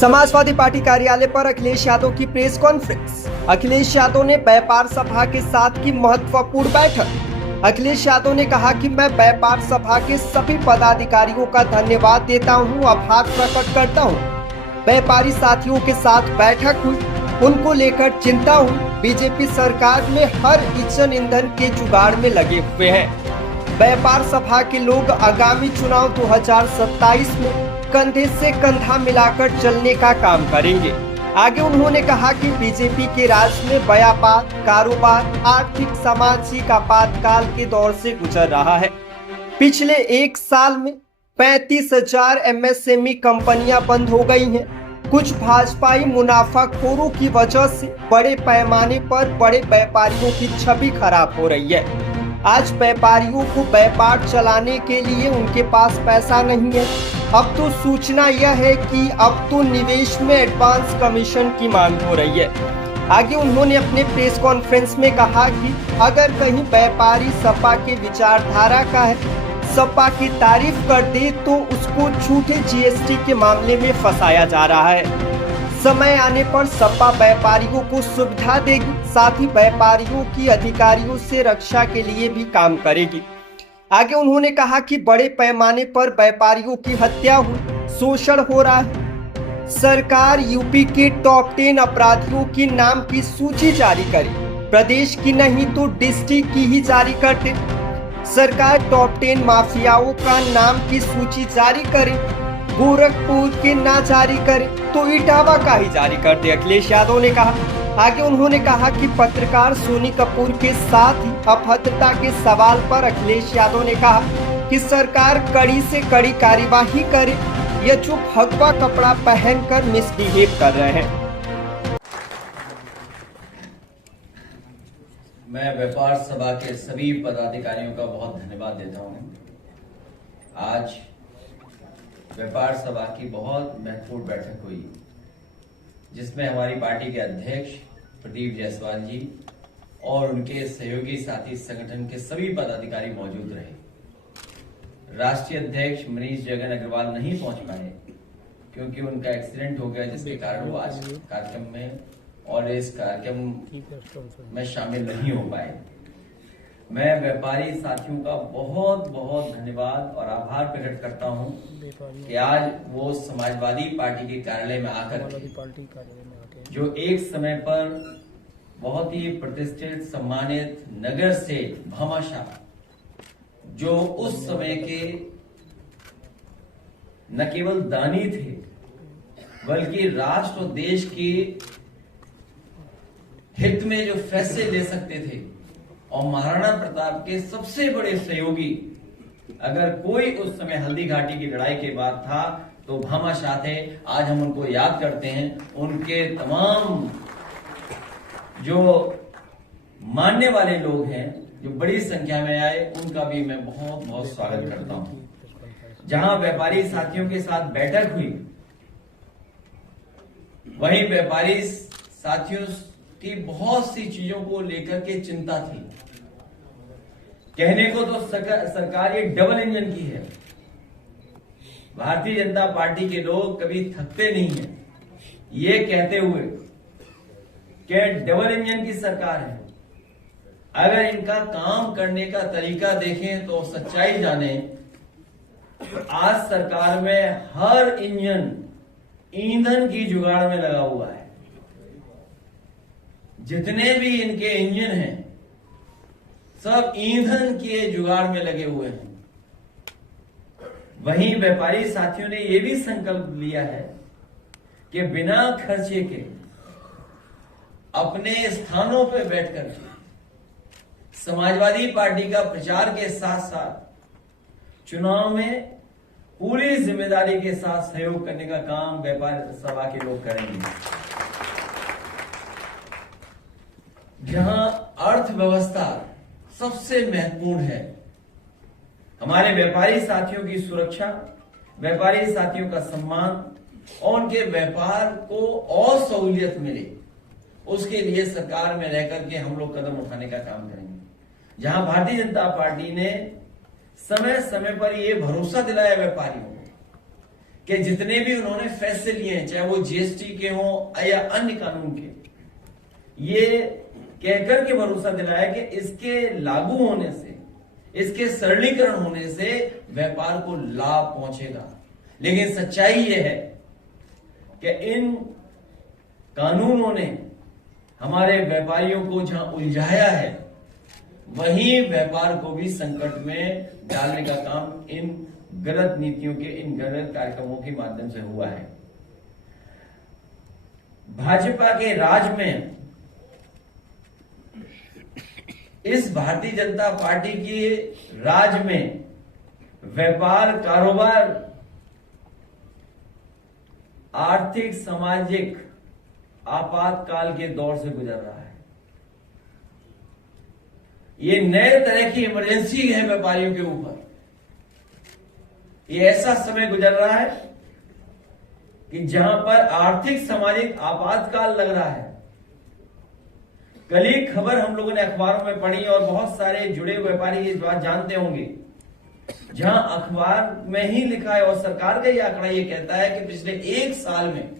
Samajwadi party कार्यालय पर अखिलेश यादव की प्रेस कॉन्फ्रेंस। अखिलेश यादव ने व्यापार सभा के साथ की महत्वपूर्ण बैठक। अखिलेश यादव ने कहा कि मैं व्यापार सभा के सभी पदाधिकारियों का धन्यवाद देता हूं, आभार प्रकट करता हूं। व्यापारी साथियों के साथ बैठक हुई, उनको लेकर चिंता हुई। बीजेपी सरकार में हर ईंधन ईंधन के जुगाड़ में लगे हुए हैं। व्यापार सभा के लोग आगामी चुनाव 2027 में कंधे से कंधा मिलाकर चलने का काम करेंगे। आगे उन्होंने कहा कि बीजेपी के राज में व्यापार, कारोबार, आर्थिक, सामाजिक आपातकाल के दौर से गुजर रहा है। पिछले एक साल में 35,000 एमएसएमई कंपनियां बंद हो गई हैं। कुछ भाजपाई मुनाफाखोरों की वजह से बड़े पैमाने पर बड़े व्यापारियों की छवि खराब हो रही है। आज व्यापारियों को व्यापार चलाने के लिए उनके पास पैसा नहीं है। अब तो सूचना यह है कि अब तो निवेश में एडवांस कमीशन की मांग हो रही है। आगे उन्होंने अपने प्रेस कॉन्फ्रेंस में कहा कि अगर कहीं व्यापारी सपा के विचारधारा का है, सपा की तारीफ कर दे तो उसको झूठे जीएसटी के मामले में फंसाया जा रहा है। समय आने पर सपा व्यापारियों को सुविधा देगी, साथ ही व्यापारियों की अधिकारियों से रक्षा के लिए भी काम करेगी। आगे उन्होंने कहा कि बड़े पैमाने पर व्यापारियों की हत्या हुई, शोषण हो रहा है। सरकार यूपी के टॉप 10 अपराधियों की नाम की सूची जारी करे, प्रदेश की नहीं तो डिस्ट्रिक्ट की ही जारी कर दे। सरकार टॉप 10 माफियाओं का नाम की सूची जारी करे, गोरखपुर के ना जारी करे तो इटावा का ही जारी कर दे, अखिलेश यादव ने कहा। आगे उन्होंने कहा कि पत्रकार सोनी कपूर के साथ ही अभद्रता के सवाल पर अखिलेश यादव ने कहा कि सरकार कड़ी से कड़ी कार्यवाही करे, या जो भगवा कपड़ा पहनकर मिसबिहेव कर रहे हैं। मैं व्यापार सभा के सभी पदाधिकारियों का बहुत धन्यवाद देता हूं। आज व्यापार सभा की बहुत महत्वपूर्ण बैठक हुई, जिसमें हमारी पार्टी के अध्यक्ष प्रदीप जायसवाल जी और उनके सहयोगी साथी संगठन के सभी पदाधिकारी मौजूद रहे। राष्ट्रीय अध्यक्ष मनीष जगन अग्रवाल नहीं पहुंच पाए क्योंकि उनका एक्सीडेंट हो गया, जिसके कारण वो आज कार्यक्रम में और इस कार्यक्रम में शामिल नहीं हो पाए। मैं व्यापारी साथियों का बहुत बहुत धन्यवाद और आभार प्रकट करता हूं कि आज वो समाजवादी पार्टी के कार्यालय में आकर जो एक समय पर बहुत ही प्रतिष्ठित सम्मानित नगर से भामाशाह, जो उस समय के न केवल दानी थे बल्कि राष्ट्र और देश के हित में जो फैसले ले सकते थे और महाराणा प्रताप के सबसे बड़े सहयोगी, अगर कोई उस समय हल्दी घाटी की लड़ाई के बाद था तो भामाशाह थे। आज हम उनको याद करते हैं। उनके तमाम जो मानने वाले लोग हैं जो बड़ी संख्या में आए, उनका भी मैं बहुत बहुत स्वागत करता हूं। जहां व्यापारी साथियों के साथ बैठक हुई, वहीं व्यापारी साथियों की बहुत सी चीजों को लेकर के चिंता थी। कहने को तो सरकार एक डबल इंजन की है। भारतीय जनता पार्टी के लोग कभी थकते नहीं हैं ये कहते हुए कि डबल इंजन की सरकार है। अगर इनका काम करने का तरीका देखें तो सच्चाई जाने, आज सरकार में हर इंजन ईंधन की जुगाड़ में लगा हुआ है। जितने भी इनके इंजन हैं सब ईंधन के जुगाड़ में लगे हुए हैं। वहीं व्यापारी साथियों ने यह भी संकल्प लिया है कि बिना खर्चे के अपने स्थानों पर बैठकर समाजवादी पार्टी का प्रचार के साथ साथ चुनाव में पूरी जिम्मेदारी के साथ सहयोग करने का काम व्यापार सभा के लोग करेंगे। जहां अर्थव्यवस्था सबसे महत्वपूर्ण है, हमारे व्यापारी साथियों की सुरक्षा, व्यापारी साथियों का सम्मान और उनके व्यापार को और सहूलियत मिले, उसके लिए सरकार में रहकर के हम लोग कदम उठाने का काम करेंगे। जहां भारतीय जनता पार्टी ने समय समय पर यह भरोसा दिलाया व्यापारियों को कि जितने भी उन्होंने फैसले लिए हैं, चाहे वो जीएसटी के हों या अन्य कानून के, ये कहकर के भरोसा दिलाया कि इसके लागू होने से, इसके सरलीकरण होने से व्यापार को लाभ पहुंचेगा। लेकिन सच्चाई यह है कि इन कानूनों ने हमारे व्यापारियों को जहां उलझाया है, वहीं व्यापार को भी संकट में डालने का काम इन गलत नीतियों के, इन गलत कार्यक्रमों के माध्यम से हुआ है। भाजपा के राज में, इस भारतीय जनता पार्टी के राज में व्यापार, कारोबार आर्थिक सामाजिक आपातकाल के दौर से गुजर रहा है। ये नए तरह की इमरजेंसी है व्यापारियों के ऊपर। ये ऐसा समय गुजर रहा है कि जहां पर आर्थिक सामाजिक आपातकाल लग रहा है। कल ही खबर हम लोगों ने अखबारों में पढ़ी और बहुत सारे जुड़े व्यापारी इस बात जानते होंगे, जहां अखबार में ही लिखा है और सरकार का ये आंकड़ा ये कहता है कि पिछले एक साल में